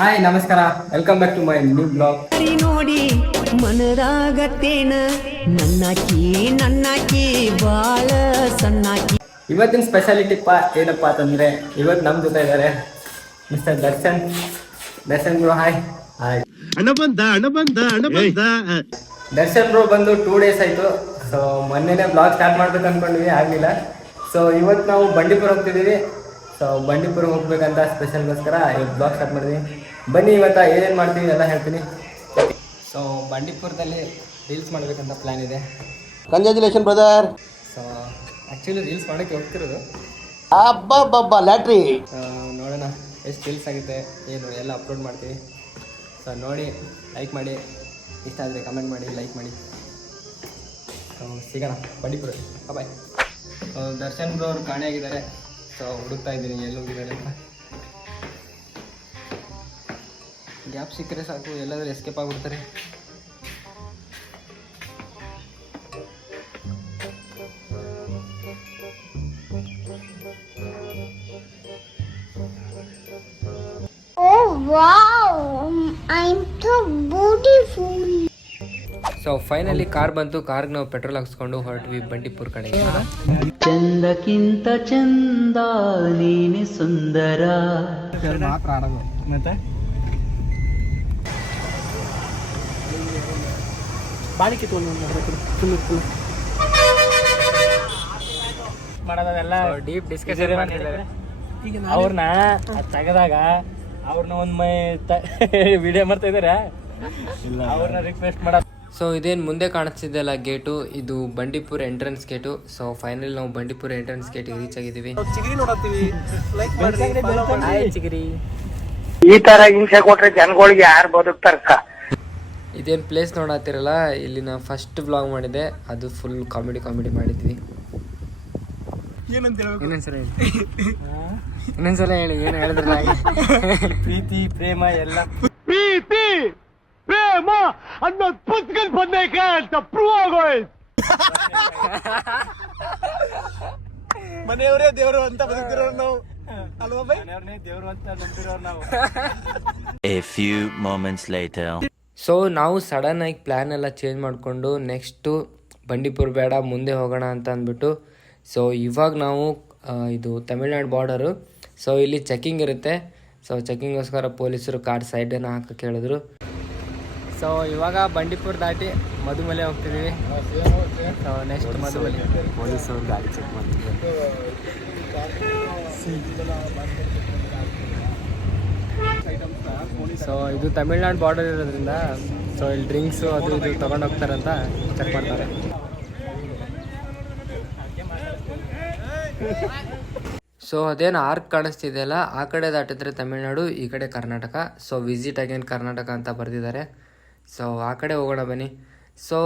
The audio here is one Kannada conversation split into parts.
ಹಾಯ್ ನಮಸ್ಕಾರ, welcome back to my new blog. ನೋಡಿ ಮನದಾಗತ್ತೇನ ನನ್ನಾಕಿ ಬಾಳ ಸಣ್ಣಾಕಿ. ಇವತ್ತಿನ ಸ್ಪೆಷಾಲಿಟಿ ಏನಪ್ಪ ಅಂತಂದರೆ, ಇವತ್ತು ನಮ್ಮ ಜೊತೆ ಇದ್ದಾರೆ mister Darshan bro. Hi hi ಅಣ್ಣ ಬಂದ ದರ್ಶನ್ ಬ್ರೋ ಬಂದು 2 days ಆಯಿತು. ಸೊ ಮೊನ್ನೆನೇ ಬ್ಲಾಗ್ ಸ್ಟಾರ್ಟ್ ಮಾಡ್ಬೇಕು ಅಂದ್ಕೊಂಡ್ವಿ, ಆಗಲಿಲ್ಲ. ಸೊ ಇವತ್ತು ನಾವು ಬಂಡೀಪುರ ಹೋಗ್ತಿದ್ದೀವಿ. ಸೊ ಬಂಡೀಪುರ ಹೋಗ್ಬೇಕಂತ ಸ್ಪೆಷಲ್ಗೋಸ್ಕರ ಇವತ್ತು ಬ್ಲಾಗ್ ಸ್ಟಾರ್ಟ್ ಮಾಡಿದ್ವಿ. ಬನ್ನಿ ಇವತ್ತು ಏನೇನು ಮಾಡ್ತೀವಿ ಎಲ್ಲ ಹೇಳ್ತೀನಿ. ಸೊ ಬಂಡೀಪುರದಲ್ಲಿ ರೀಲ್ಸ್ ಮಾಡಬೇಕಂತ ಪ್ಲ್ಯಾನ್ ಇದೆ. Congratulation brother. So actually reels ಮಾಡೋಕ್ಕೆ ಹೋಗ್ತಿರೋದು. ಅಬ್ಬಬ್ಬಬ್ಬ ಲ್ಯಾಟ್ರಿ. ನೋಡೋಣ ಎಷ್ಟು ರೀಲ್ಸ್ ಆಗುತ್ತೆ ಏನು ಎಲ್ಲ ಅಪ್ಲೋಡ್ ಮಾಡ್ತೀವಿ. ಸೊ ನೋಡಿ, ಲೈಕ್ ಮಾಡಿ, ಇಷ್ಟ ಆದರೆ ಕಮೆಂಟ್ ಮಾಡಿ, ಲೈಕ್ ಮಾಡಿ. ಸಿಗೋಣ ಬಂಡೀಪುರ. ಬಾಯ್. ದರ್ಶನ್ ಬ್ರೋ ಅವರು ಕಾಣೆಯಾಗಿದ್ದಾರೆ. ಸೊ ಹುಡುಕ್ತಾ ಇದ್ದೀನಿ ಎಲ್ಲಿ ಹೋಗಿದ್ದಾರೆ ಅಂತ. ಗ್ಯಾಪ್ ಸಿಕ್ಕರೆ ಸಾಕು, ಎಲ್ಲಾದರೂ ಎಸ್ಕೇಪ್ ಆಗಿಬಿಡ್ತಾರೆ. Oh wow, I'm so beautiful. So finally car ಬಂತು. ಕಾರ್ಗೆ ನಾವು ಪೆಟ್ರೋಲ್ ಹಾಕ್ಸ್ಕೊಂಡು ಹೊರಟ್ವಿ ಬಂಡೀಪುರ ಕಡೆಗೆ. ಚಂದಕ್ಕಿಂತ ಚಂದ ನೀನೆ ಸುಂದರ. ಮಾತ್ರ ಆಡೋದು ಮತ್ತೆ ಬಾಳಿಕೆ ಮಾಡೋದೆಲ್ಲ ಡೀಪ್ ಡಿಸ್ಕಷನ್ ಮಾಡಿದ್ದಾರೆ. ಅವ್ರನ್ನ ತೆಗೆದಾಗ ಅವ್ರನ್ನ ಒಂದು ವಿಡಿಯೋ ಮಾಡ್ತಾ ಇದಾರೆ, ಅವ್ರನ್ನ ರಿಕ್ವೆಸ್ಟ್ ಮಾಡ. ಸೊ ಇದೇನು ಮುಂದೆ ಕಾಣಿಸ್ತಿದ್ದಲ್ಲ ಗೇಟು, ಇದು Bandipur entrance gate. So final ನಾವು ಬಂಡೀಪುರ ಎಂಟ್ರೆನ್ಸ್ ಗೇಟಿಗೆ ರೀಚ್ ಆಗಿದ್ದೀವಿ. ಚಿಗಿರಿ ಈ ತರ ಹಿಂಸೆ ಕೊಟ್ರೆ ಜನಗಳಿಗೆ ಯಾರು ಬದುಕ್ತಾರಕ್ಕ. ಇದೇನು ಪ್ಲೇಸ್ ನೋಡತ್ತಿರಲ್ಲ, ಇಲ್ಲಿ ನಾವು ಫಸ್ಟ್ ವ್ಲಾಗ್ ಮಾಡಿದೆ, ಅದು ಫುಲ್ ಕಾಮಿಡಿ ಮಾಡಿದ್ವಿ. ಇನ್ನೊಂದ್ಸಲ ಹೇಳಿ ಏನು ಹೇಳಿದ್ರಲ್ಲ. ಪ್ರೀತಿ ಪ್ರೇಮ ಎಲ್ಲ ಪ್ರೇಮ ಅನ್ನೋದು ಪುಸ್ತಕ ಬಂದೈತೆ ಅಂತ ಪ್ರೂವ್ ಆಗೋಯ್ತು. ಮನೆಯವರೇ ದೇವರು ಅಂತ ಬದುಕ್ತಿರೋರು ನಾವು ಅಲ್ವಾ ಬೈ? ಮನೆಯವರೇ ದೇವರು ಅಂತ ನಂಬಿರೋರು ನಾವು. A few moments later. So ನಾವು ಸಡನ್ ಆಗಿ ಪ್ಲ್ಯಾನ್ ಎಲ್ಲ ಚೇಂಜ್ ಮಾಡಿಕೊಂಡು ನೆಕ್ಸ್ಟು ಬಂಡೀಪುರ ಬೇಡ ಮುಂದೆ ಹೋಗೋಣ ಅಂತ ಅಂದ್ಬಿಟ್ಟು, ಸೊ ಇವಾಗ ನಾವು ಇದು ತಮಿಳ್ನಾಡು ಬಾರ್ಡರು. ಸೊ ಇಲ್ಲಿ ಚೆಕಿಂಗ್ ಇರುತ್ತೆ. ಸೊ ಚೆಕಿಂಗ್ಗೋಸ್ಕರ ಪೊಲೀಸರು ಕಾರ್ ಸೈಡನ್ನು ಹಾಕಕ್ಕೆ ಹೇಳಿದ್ರು. ಸೊ ಇವಾಗ ಬಂಡೀಪುರ ದಾಟಿ ಮಧುಮಲೆ ಹೋಗ್ತಿದ್ದೀವಿ. ಸೊ ನೆಕ್ಸ್ಟ್ ಮಧುಮಲೆ ಪೊಲೀಸರು ಗಾಡಿ ಚೆಕ್ ಮಾಡ್ತಿದ್ದಾರೆ. ಸೊ ಇದು ತಮಿಳ್ನಾಡು ಬಾರ್ಡರ್ ಇರೋದ್ರಿಂದ ಸೊ ಇಲ್ಲಿ ಡ್ರಿಂಕ್ಸು ಅದು ಇದು ತೊಗೊಂಡು ಹೋಗ್ತಾರಂತ ಚೆಕ್ ಮಾಡ್ತಾರೆ. ಸೊ ಅದೇನು ಆರ್ಕ್ ಕಾಣಿಸ್ತಿದೆಯಲ್ಲ, ಆ ಕಡೆ ದಾಟಿದ್ರೆ ತಮಿಳ್ನಾಡು, ಈ ಕಡೆ Karnataka. So visit again Karnataka ಅಂತ ಬರೆದಿದ್ದಾರೆ. ಸೊ ಆ ಕಡೆ ಹೋಗೋಣ ಬನ್ನಿ. ಸೊ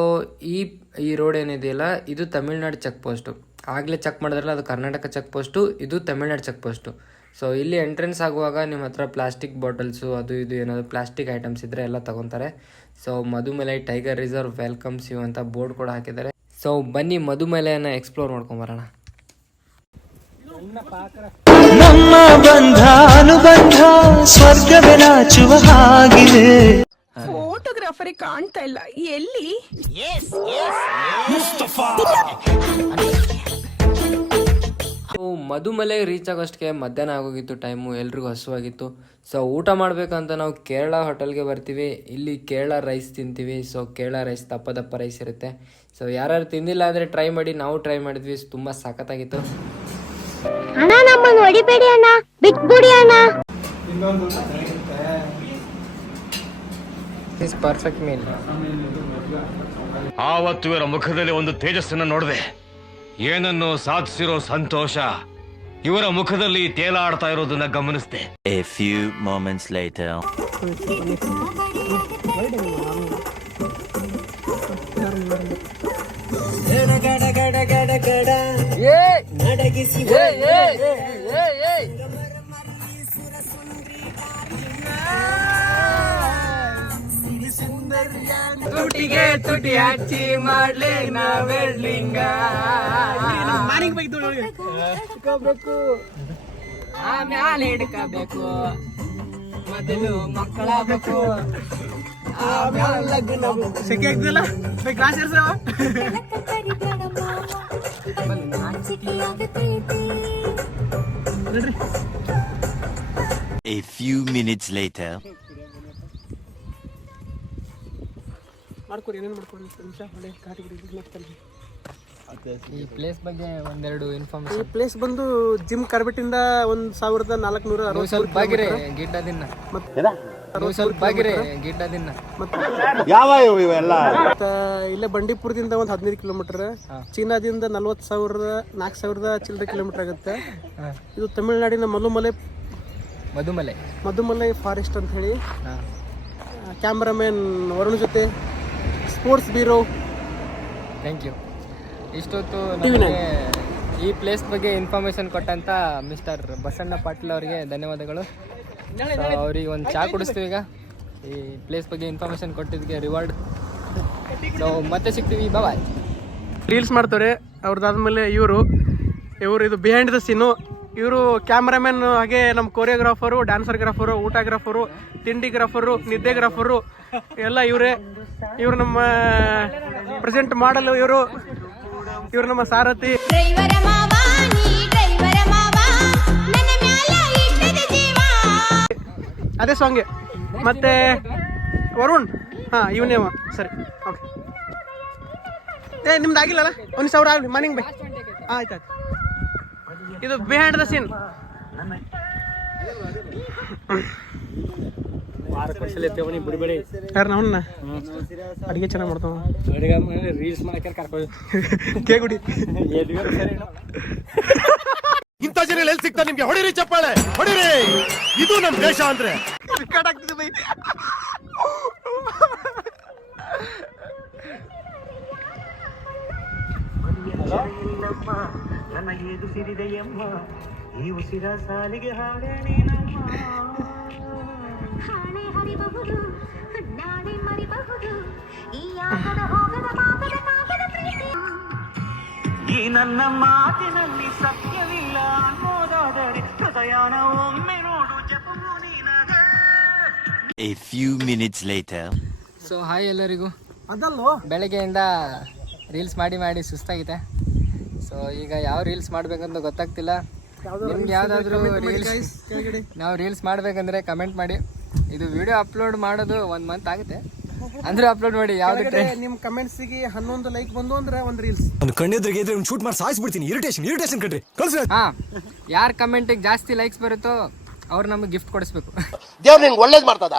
ಈ ರೋಡ್ ಏನಿದೆಯಲ್ಲ, ಇದು ತಮಿಳ್ನಾಡು ಚೆಕ್ ಪೋಸ್ಟು. ಆಗಲೇ ಚೆಕ್ ಮಾಡಿದ್ರಲ್ಲ, ಅದು ಕರ್ನಾಟಕ ಚೆಕ್ ಪೋಸ್ಟು, ಇದು ತಮಿಳ್ನಾಡು ಚೆಕ್ ಪೋಸ್ಟು. ಸೊ ಇಲ್ಲಿ ಎಂಟ್ರೆನ್ಸ್ ಆಗುವಾಗ ನಿಮ್ಮ ಹತ್ರ ಪ್ಲಾಸ್ಟಿಕ್ ಬಾಟಲ್ಸು ಅದು ಇದು ಏನಾದರೂ ಪ್ಲಾಸ್ಟಿಕ್ ಐಟಮ್ಸ್ ಇದ್ದರೆ ಎಲ್ಲ ತೊಗೊತಾರೆ. So Mudumalai tiger reserve welcomes you ಅಂತ ಬೋರ್ಡ್ ಕೂಡ ಹಾಕಿದ್ದಾರೆ. ಸೊ ಬನ್ನಿ ಮಧುಮಲೆಯನ್ನು ಎಕ್ಸ್ಪ್ಲೋರ್ ಮಾಡ್ಕೊಂಬರೋಣ. ನಮ್ಮ ಬಂಧ ಅನುಬಂಧ ಸ್ವರ್ಗವೇ ನಾಚುವ ಹಾಗಿದೆ. ಫೋಟೋಗ್ರಾಫರೇ ಕಾಣ್ತಾ ಇಲ್ಲ, ಎಲ್ಲಿ? ಮಧುಮಲೆ ರೀಚ್ ಆಗೋಷ್ಟಕ್ಕೆ ಮಧ್ಯಾಹ್ನ ಆಗೋಗಿತ್ತು ಟೈಮು. ಎಲ್ರಿಗೂ ಹಸುವಾಗಿತ್ತು. ಸೊ ಊಟ ಮಾಡಬೇಕಂತ ನಾವು ಕೇರಳ ಹೋಟೆಲ್ಗೆ ಬರ್ತೀವಿ. ಇಲ್ಲಿ ಕೇರಳ ರೈಸ್ ತಿಂತೀವಿ. ಸೊ ಕೇರಳ ರೈಸ್ ದಪ್ಪ ರೈಸ್ ಇರುತ್ತೆ. ಸೊ ಯಾರು ತಿಂದಿಲ್ಲ ಅಂದರೆ ಟ್ರೈ ಮಾಡಿ. ನಾವು ಟ್ರೈ ಮಾಡಿದ್ವಿ, ತುಂಬ ಸಖತ್ತಾಗಿತ್ತು. ಅಣ್ಣ ನಮ್ಮನ್ನು ಹೊಡಿಬೇಡಿ ಅಣ್ಣ, ಬಿಟ್ಬಿಡಿ ಅಣ್ಣ. Perfect meal. ಆವತ್ತು ಇವರ ಮುಖದಲ್ಲಿ ಒಂದು ತೇಜಸ್ಸನ್ನು ನೋಡಿದೆ. ಏನನ್ನು ಸಾಧಿಸಿರೋ ಸಂತೋಷ ಇವರ ಮುಖದಲ್ಲಿ ತೇಲಾಡ್ತಾ ಇರೋದನ್ನ ಗಮನಿಸಿದೆ. A few moments later. ತುಟಿಗೆ ತುಟಿ ಹಚ್ಚಿ ಮಾಡ್ಲಿ ನಾವೆಡ್ಲಿಂಗ. ಆಮ್ಯಾಲೆ ಹಿಡ್ಕಬೇಕು ಮೊದಲು ಮಕ್ಕಳಾಗಬೇಕು. ಸೆಕೆ ಆಗ್ತಿಲ್ಲ class ಇರ್ಸವ A few minutes later. ಮಾಡ್ಕೊರಿ ಏನೇನು ಮಾಡ್ಕೊಡಿ ನಿಮಿಷ ಒಳ್ಳೆ ಕಾಟಿಗೆ. ಈ ಪ್ಲೇಸ್ ಬಗ್ಗೆ ಒಂದೆರಡು ಈ ಇನ್ಫಾರ್ಮೇಶನ್. ಪ್ಲೇಸ್ ಬಂದು ಜಿಮ್ ಕಾರ್ಬೆಟ್ಟಿಂದ 1460 ಸ್ವಲ್ಪ ಬಾಗಿರೆ ಗಿಡ್ಡ ದಿನ ಸ್ವಲ್ಪ ಬಾಗಿರೆ ಗಿಡ್ಡ ದಿನ ಮತ್ತೆ ಇಲ್ಲೇ ಬಂಡೀಪುರದಿಂದ ಒಂದು 15 ಕಿಲೋಮೀಟರ್, ಚೀನಾದಿಂದ 4,000 ಚಿಲ್ಲರೆ ಕಿಲೋಮೀಟರ್ ಆಗುತ್ತೆ. ಇದು ತಮಿಳುನಾಡಿನ ಮಧುಮಲೈ ಫಾರೆಸ್ಟ್ ಅಂತ ಹೇಳಿ. ಕ್ಯಾಮ್ರಾಮನ್ ವರುಣ್ ಜೊತೆ ಸ್ಪೋರ್ಟ್ಸ್ ಬ್ಯೂರೋ. Thank you. ಇಷ್ಟೊತ್ತು ನಮಗೆ ಈ ಪ್ಲೇಸ್ ಬಗ್ಗೆ ಇನ್ಫಾರ್ಮೇಶನ್ ಕೊಟ್ಟಂತ ಮಿಸ್ಟರ್ ಬಸಣ್ಣ ಪಾಟೀಲ್ ಅವರಿಗೆ ಧನ್ಯವಾದಗಳು. ಅವ್ರಿಗೆ ಒಂದು ಚಾ ಕುಡಿಸ್ತೀವಿ ಈಗ, ಈ ಪ್ಲೇಸ್ ಬಗ್ಗೆ ಇನ್ಫಾರ್ಮೇಶನ್ ಕೊಟ್ಟಿದ್ದಕ್ಕೆ ರಿವಾರ್ಡ್. ಸೊ ಮತ್ತೆ ಸಿಗ್ತೀವಿ, ಬಾಯ್. ರೀಲ್ಸ್ ಮಾಡ್ತಾರೆ ಅವ್ರದ್ದಾದ್ಮೇಲೆ ಇವರು ಇದು ಬಿಹೈಂಡ್ ದ ಸೀನು. ಇವರು ಕ್ಯಾಮ್ರಾಮನ್, ಹಾಗೆ ನಮ್ಮ ಕೊರಿಯೋಗ್ರಾಫರು, ಡ್ಯಾನ್ಸರ್ಗ್ರಾಫರು, ಊಟಗ್ರಾಫರು, ತಿಂಡಿಗ್ರಾಫರು, ನಿದ್ದೆಗ್ರಾಫರು ಎಲ್ಲ ಇವರೇ. ಇವರು ನಮ್ಮ ಪ್ರೆಸೆಂಟ್ ಮಾಡಲು, ಇವರು ನಮ್ಮ ಸಾರಥಿ. ಅದೇ ಸಾಂಗೆ. ಮತ್ತೆ ವರುಣ್, ಇವನೇ ಸರಿ, ಓಕೆ. ನಿಮ್ದು ಆಗಿಲ್ಲಲ್ಲ, 1,000 ಆಗಲಿ ಮಾರ್ನಿಂಗ್ ಬೈ. ಆಯ್ತು. ಇದು ಬಿಹೈಂಡ್ ದ ಸೀನ್. ಯಾರು ನಾವನ್ನ ಅಡಿಗೆ ಚೆನ್ನಾಗಿ ಮಾಡ್ತಾವ, ರೀಲ್ಸ್ ಮಾಡಕ್ಕೆ ಕರ್ಕೊಂಡು ಕೇಗುಡಿ. ಇಂಥ ಜನ ಎಲ್ಲಿ ಸಿಗ್ತಾರೆ ನಿಮ್ಗೆ? ಹೊಡಿರಿ ಚಪ್ಪಾಳೆ, ಹೊಡಿರಿ. ಇದು ನಮ್ ದೇಶ ಅಂದ್ರೆ. ರೆಕಾರ್ಡ್ ಆಗ್ತಿದೆ ಬೈ. ನನಗೇದು ಸಿರಿದೆಯಮ್ಮ ಈ ಉಸಿರ ಸಾಲಿಗೆ ಹಾಡೆ ನೀನಮ್ಮ. ಈ ನನ್ನ ಮಾತಿನಲ್ಲಿ ಸತ್ಯವಿಲ್ಲ ಅನ್ನೋದಾದರೆ ಹೃದಯನ ಒಮ್ಮೆ ನೋಡು ಜಪವು ನೀನಗ. A few minutes later. So hi ಎಲ್ಲರಿಗೂ. ಅದಲ್ಲೋ ಬೆಳಗ್ಗೆಯಿಂದ ರೀಲ್ಸ್ ಮಾಡಿ ಸುಸ್ತಾಗಿದೆ. ಸೊ ಈಗ ಯಾವ ರೀಲ್ಸ್ ಮಾಡ್ಬೇಕಂತ ಗೊತ್ತಾಗ್ತಿಲ್ಲ. ನಿಮ್ಗೆ ಯಾವುದಾದ್ರೂ ನಾವು ರೀಲ್ಸ್ ಮಾಡ್ಬೇಕಂದ್ರೆ ಕಮೆಂಟ್ ಮಾಡಿ. ಇದು ವಿಡಿಯೋ ಅಪ್ಲೋಡ್ ಮಾಡೋದು 1 ಮಂತ್ ಆಗುತ್ತೆ, ಅಂದ್ರೆ ಅಪ್ಲೋಡ್ ಮಾಡಿ. ಯಾವ್ದು ನಿಮ್ಮ ಕಮೆಂಟ್ಸಿಗೆ 11 ಲೈಕ್ ಬಂದು ಅಂದ್ರೆ ಒಂದು ರೀಲ್ಸ್ ಕಣ್ಣೆದ್ರಿಗೆ ಶೂಟ್ ಮಾಡಿ ಸಾಯಿಸ್ಬಿಡ್ತೀನಿ. ಇರಿಟೇಷನ್ ಕಣ್ರಿ. ಯಾರ ಕಮೆಂಟಿಗೆ ಜಾಸ್ತಿ ಲೈಕ್ಸ್ ಬರುತ್ತೋ ಅವ್ರು ನಮಗೆ ಗಿಫ್ಟ್ ಕೊಡಿಸ್ಬೇಕು. ದೇವ್ರು ನಿಂಗೆ ಒಳ್ಳೇದು ಮಾಡ್ತದ,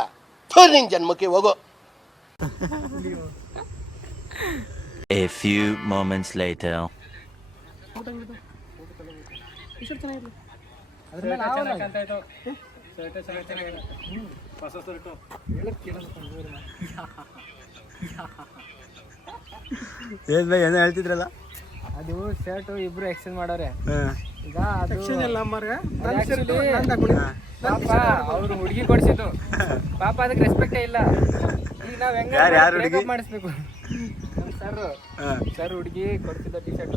ನಿನ್ ಜನ್ಮಕ್ಕೆ ಹೋಗೋ. A few moments later. ಏನೋ ಹೇಳ್ತಿದ್ರಲ್ಲ, ಅದು ಶರ್ಟ್ ಇಬ್ರು ಎಕ್ಸ್ಚೇಂಜ್ ಮಾಡೋರೆ. ಈಗ ಅದು ಪಾಪ ಅವ್ರು ಹುಡುಗಿ ಕೊಡ್ಸಿದ್ದು, ಪಾಪ ಅದಕ್ಕೆ ರೆಸ್ಪೆಕ್ಟೇ ಇಲ್ಲ. ಈಗ ನಾವ್ ಹೆಂಗ ಮಾಡಿಸ್ಬೇಕು? ಸರ್ ಹುಡುಗಿ ಕೊಡ್ತಿದ್ದ ಟಿ ಶರ್ಟ್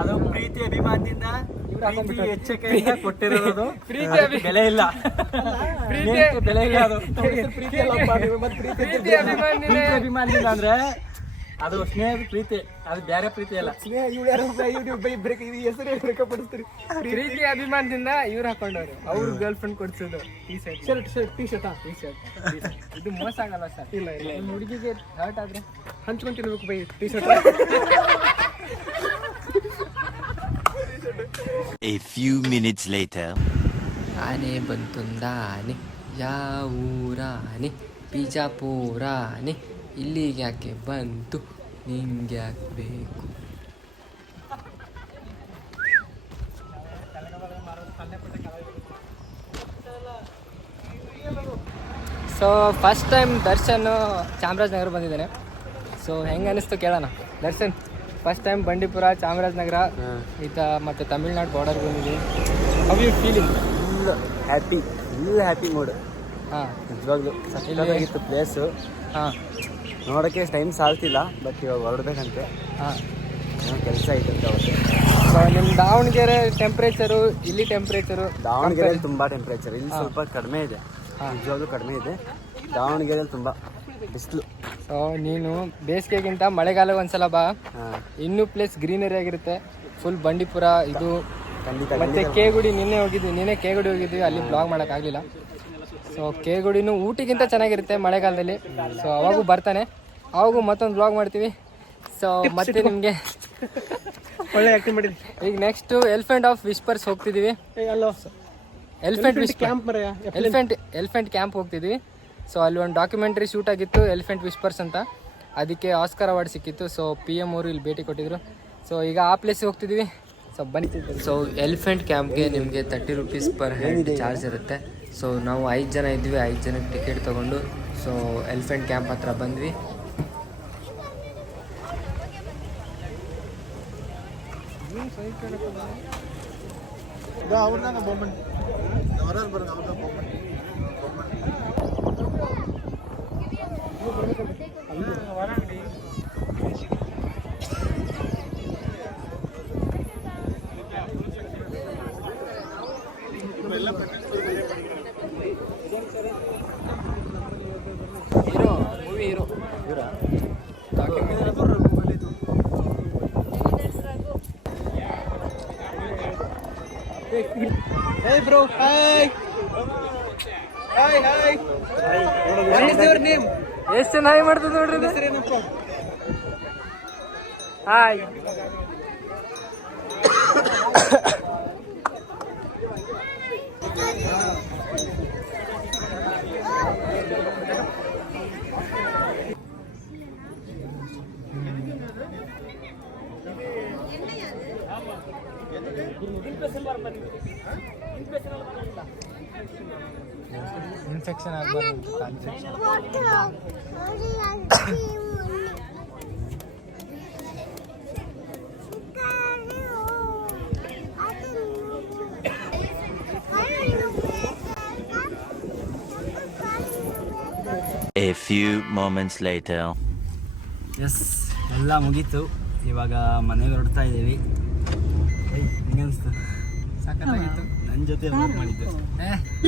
ಅದು ಪ್ರೀತಿ ಅಭಿಮಾನದಿಂದ ಕೊಟ್ಟಿರೋದು. ಬೆಲೆ ಇಲ್ಲ, ಬೆಲೆ ಇಲ್ಲ. ಅದು ಪ್ರೀತಿ ಅಭಿಮಾನದಿಂದ ಅಂದ್ರೆ ಅದು ಸ್ನೇಹ ಪ್ರೀತಿ, ಅದು ಬೇರೆ ಪ್ರೀತಿ ಅಲ್ಲ. ಪ್ರೀತಿ ಅಭಿಮಾನದಿಂದ ಇವ್ರು ಹಾಕೊಂಡವ್ರು, ಅವ್ರ ಗರ್ಲ್ ಫ್ರೆಂಡ್ ಕೊಡ್ಸೋದು ಟಿ ಶರ್ಟ್. ಇದು ಮೋಸ ಆಗಲ್ಲ ಸರ್? ಇಲ್ಲ, ಹುಡುಗಿಗೆ ಹರ್ಟ್ ಆದ್ರೆ ಹಂಚ್ಕೊಂಡು ತಿನ್ಬೇಕು by T shirt. A few minutes later. ಆನೆ ಬಂತುಂದಾನೆ, ಯಾವೂರಾನೆ, ಬಿಜಾಪುರಾನೆ, ಇಲ್ಲಿಗೆ ಯಾಕೆ ಬಂತು, ನಿಂಗೆ ಯಾಕೆ ಬೇಕು? So first time Darshan Chamarajanagar ಬಂದಿದ್ದಾನೆ. ಸೊ ಹೆಂಗೆ ಅನಿಸ್ತು ಕೇಳೋಣ. ದರ್ಶನ್, ಫಸ್ಟ್ ಟೈಮ್ ಬಂಡೀಪುರ, ಚಾಮರಾಜನಗರ ಮತ್ತು ತಮಿಳ್ನಾಡು ಬಾರ್ಡರ್ ಬಂದಿದ್ದೀವಿ. How you feeling? Happy mood. ನಿಜವಾಗ್ಲೂ ಸಕ್ಕತ್ತಾಗಿತ್ತು ಪ್ಲೇಸು. ನೋಡೋಕ್ಕೆ ಟೈಮ್ ಸಾಲ್ತಿಲ್ಲ, ಬಟ್ ಇವಾಗ ಹೊರಡ್ಬೇಕಂತೆ. ಕೆಲಸ ಐತಂತೆ ಅವತ್ತು. ಸೊ ನಿಮ್ಮ ದಾವಣಗೆರೆ ಟೆಂಪ್ರೇಚರು, ಇಲ್ಲಿ ಟೆಂಪ್ರೇಚರು? ದಾವಣಗೆರೆಯಲ್ಲಿ ತುಂಬ ಟೆಂಪ್ರೇಚರ್, ಇಲ್ಲಿ ಸ್ವಲ್ಪ ಕಡಿಮೆ ಇದೆ. ನಿಜವಾಗ್ಲೂ ಕಡಿಮೆ ಇದೆ. ದಾವಣಗೆರೆಯಲ್ಲಿ ತುಂಬ ಬಿಸಿಲು. ಸೊ ನೀನು ಬೇಸಿಗೆಗಿಂತ ಮಳೆಗಾಲ ಒಂದ್ಸಲ ಬಾ, ಇನ್ನೂ ಪ್ಲೇಸ್ ಗ್ರೀನರಿ ಆಗಿರುತ್ತೆ. ಫುಲ್ ಬಂಡೀಪುರ ಇದು ಮತ್ತೆ ಕೇಗುಡಿ. ನಿನ್ನೆ ಕೇಗುಡಿ ಹೋಗಿದ್ವಿ, ಅಲ್ಲಿ ಬ್ಲಾಗ್ ಮಾಡೋಕ್ಕಾಗಲಿಲ್ಲ. ಸೊ ಕೇಗುಡಿನೂ ಊಟಿಗಿಂತ ಚೆನ್ನಾಗಿರುತ್ತೆ ಮಳೆಗಾಲದಲ್ಲಿ. ಸೊ ಅವಾಗೂ ಬರ್ತಾನೆ, ಅವಾಗೂ ಮತ್ತೊಂದು ಬ್ಲಾಗ್ ಮಾಡ್ತೀವಿ. ಸೊ ಮತ್ತೆ ನಿಮಗೆ ಒಳ್ಳೆ ಆಕ್ಟಿಂಗ್ ಮಾಡಿದ್ವಿ. ಈಗ ನೆಕ್ಸ್ಟು ಎಲಿಫೆಂಟ್ ಆಫ್ ವಿಸ್ಪರ್ಸ್ ಹೋಗ್ತಿದ್ದೀವಿ. ಎಲಿಫೆಂಟ್ ಕ್ಯಾಂಪ್ ಹೋಗ್ತಿದ್ವಿ. ಸೊ ಅಲ್ಲಿ ಒಂದು ಡಾಕ್ಯುಮೆಂಟ್ರಿ ಶೂಟ್ ಆಗಿತ್ತು, ಎಲಿಫೆಂಟ್ ವಿಸ್ಪರ್ಸ್ ಅಂತ. ಅದಕ್ಕೆ ಆಸ್ಕರ್ ಅವಾರ್ಡ್ ಸಿಕ್ಕಿತ್ತು. ಸೊ PM ಅವರು ಇಲ್ಲಿ ಭೇಟಿ ಕೊಟ್ಟಿದ್ರು. ಸೊ ಈಗ ಆ ಪ್ಲೇಸಿಗೆ ಹೋಗ್ತಿದ್ವಿ. ಸೊ ಬನ್ನಿ. ಸೊ ಎಲಿಫೆಂಟ್ ಕ್ಯಾಂಪ್ಗೆ ನಿಮಗೆ 30 ರೂಪೀಸ್ ಪರ್ ಹೆಡ್ ಚಾರ್ಜ್ ಇರುತ್ತೆ. ಸೊ ನಾವು 5 ಜನ ಇದ್ವಿ, 5 ಜನಕ್ಕೆ ಟಿಕೆಟ್ ತೊಗೊಂಡು ಸೊ ಎಲಿಫೆಂಟ್ ಕ್ಯಾಂಪ್ ಹತ್ರ ಬಂದ್ವಿ. Movie hero Hey bro, hi. Hi. What is your name? ಎಷ್ಟು ಚೆನ್ನಾಗಿ ಮಾಡ್ತದೆ ನೋಡ್ರಿ. ಹೆಸರೇನಪ್ಪ? ಹಾಯ್. ಇನ್ಫೆಕ್ಷನ್ ಆಗಬಾರ್ದು. A few moments later. Yes, ಎಲ್ಲ ಮುಗೀತು. ಇವಾಗ ಮನೆಗೆ ಹೊರಡ್ತಾ ಇದ್ದೀವಿ. ಹೆಂಗನ್ಸ್ತು? ಸಖತ್ತಾಗಿತ್ತು. ನನ್ನ ಜೊತೆ ಬ್ಲಾಗ್ ಮಾಡಿದ್ದು,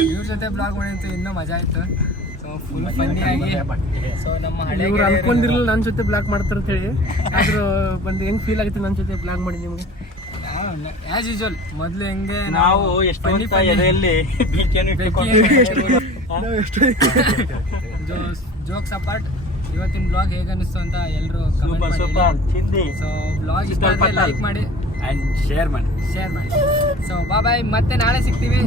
ಇವ್ರ ಜೊತೆ ಬ್ಲಾಗ್ ಮಾಡಿತ್ತು, ಇನ್ನೂ ಮಜಾ ಆಯಿತು. So full ಫನ್ನಿಯಾಗಿ. ಸೊ ನಮ್ಮ ಹಳೆ ಇವ್ರು ಅನ್ಕೊಂಡಿರಲಿಲ್ಲ ನನ್ನ ಜೊತೆ ಬ್ಲಾಗ್ ಮಾಡ್ತಾರೆ ಅಂತ ಹೇಳಿ. ಆದ್ರೂ ಬಂದು ಹೆಂಗ್ ಫೀಲ್ ಆಗುತ್ತೆ ನನ್ನ ಜೊತೆ ಬ್ಲಾಗ್ ಮಾಡಿ ನಿಮಗೆ? ಆಸ್ ಯೂಶುವಲ್ ಮೊದಲು ಹೆಂಗೆ ನಾವು ಜೋಕ್ಸ್ ಅಪಾರ್ಟ್ ಇವತ್ತಿನ ಬ್ಲಾಗ್ ಹೇಗೆ ಅನಿಸ್ತು ಅಂತ ಎಲ್ಲರೂ ಸೊ ಬ್ಲಾಗ್ ಇಷ್ಟ ಆದರೆ ಲೈಕ್ ಮಾಡಿ ಆ್ಯಂಡ್ ಶೇರ್ ಮಾಡಿ. ಸೊ ಬಾಯ್, ಮತ್ತೆ ನಾಳೆ ಸಿಗ್ತೀವಿ.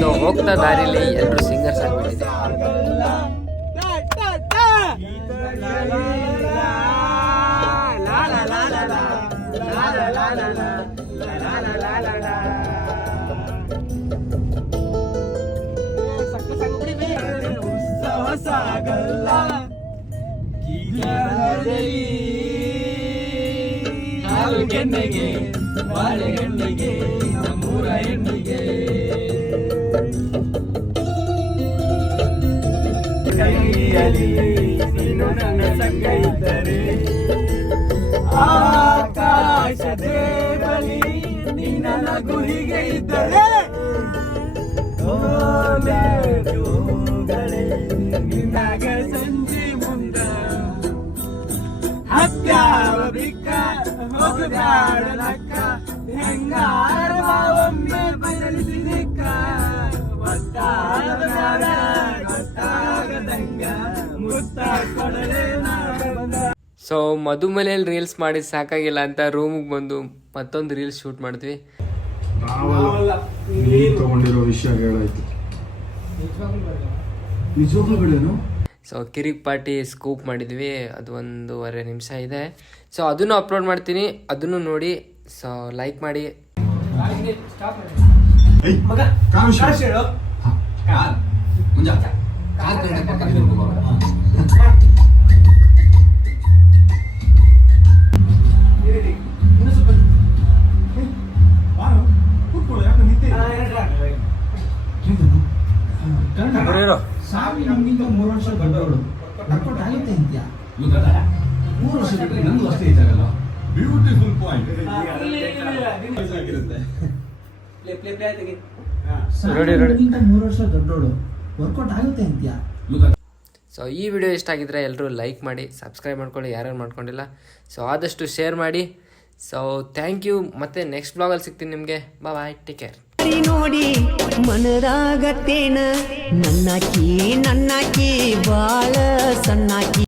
ಸೊ ಹೋಗ್ತಾ ದಾರಿಲಿ ಎಲ್ಲರೂ ಸಿಂಗರ್ಸ್ ಆಗ್ಬಿಟ್ಟಿದೆ. ಗೆನ್ನೆಗೆ ಬಾಳೆಹಣ್ಣಿಗೆ ನಮ್ಮೂರ ಹೆಣ್ಣಿಗೆ ಕೈಯಲ್ಲಿ ನೀನು ನನ್ನ ಸಂಗ ಇದ್ದರೆ ಆಕಾಶದೇ ಬಲಿ ನಿನ್ನ ನಗು ಹೀಗೆ ಇದ್ದರೆ ನಿನ್ನಾಗ ಸಂಜೆ ಮುಂದ ಹತ್ಯಾವ ಬಿಕ್ಕ ಹೋಗದಾಡಲಕ್ಕ ಹೆಂಗಾರ ಒಮ್ಮೆ ಬದಲಿಸಿದಕ್ಕ ಗೊತ್ತಾಗದಂಗ ಮುತ್ತ ಕೊಡಲೇ ಬಂದ. ಸೊ ಮಧುಮಲೆಯಲ್ಲಿ ರೀಲ್ಸ್ ಮಾಡಿ ಸಾಕಾಗಿಲ್ಲ ಅಂತ ರೂಮಿಗೆ ಬಂದು ಮತ್ತೊಂದು ರೀಲ್ಸ್ ಶೂಟ್ ಮಾಡಿದ್ವಿ. ತಗೊಂಡಿರೋ ವಿಷಯ ಹೇಳಾಯ್ತು. ನಿಜವಾಗ್ಲೂ ಸೊ ಕಿರಿಕ್ ಪಾರ್ಟಿ ಸ್ಕೂಪ್ ಮಾಡಿದ್ವಿ, ಅದು 1.5 ನಿಮಿಷ ಇದೆ. ಸೊ ಅದನ್ನು ಅಪ್ಲೋಡ್ ಮಾಡ್ತೀನಿ, ಅದನ್ನು ನೋಡಿ. ಸೊ ಲೈಕ್ ಮಾಡಿ. ಸಾವಿ ನಮ್ಗಿಂತ 3 ವರ್ಷ ದೊಡ್ಡವಳು ನಡ್ಕೊಂಡು ಆಗುತ್ತೆ ಅಂತ್ಯಾ 3 ವರ್ಷ ಬಿಟ್ಟರೆ ನಂದು ಅಷ್ಟೇ ಇದ್ದಾಗಲ್ಲ. Beautiful point. ಸಾವಿ ನಮ್ಗಿಂತ 3 ವರ್ಷ ದೊಡ್ಡವಳು ವರ್ಕೌಟ್ ಆಗುತ್ತೆ ಅಂತೀಯ. ಸೊ ಈ ವಿಡಿಯೋ ಇಷ್ಟ ಆಗಿದ್ರೆ ಎಲ್ಲರೂ ಲೈಕ್ ಮಾಡಿ, ಸಬ್ಸ್ಕ್ರೈಬ್ ಮಾಡ್ಕೊಳ್ಳಿ ಯಾರ್ಯಾರು ಮಾಡ್ಕೊಂಡಿಲ್ಲ. ಸೊ ಆದಷ್ಟು ಶೇರ್ ಮಾಡಿ. So thank you. ಮತ್ತೆ ನೆಕ್ಸ್ಟ್ ಬ್ಲಾಗಲ್ಲಿ ಸಿಗ್ತೀನಿ ನಿಮಗೆ. Bye, take care. ನೋಡಿ ಮನದಾಗತ್ತೇನ ನನ್ನಾಕಿ ಬಾಳ ಸಣ್ಣಾಕಿ.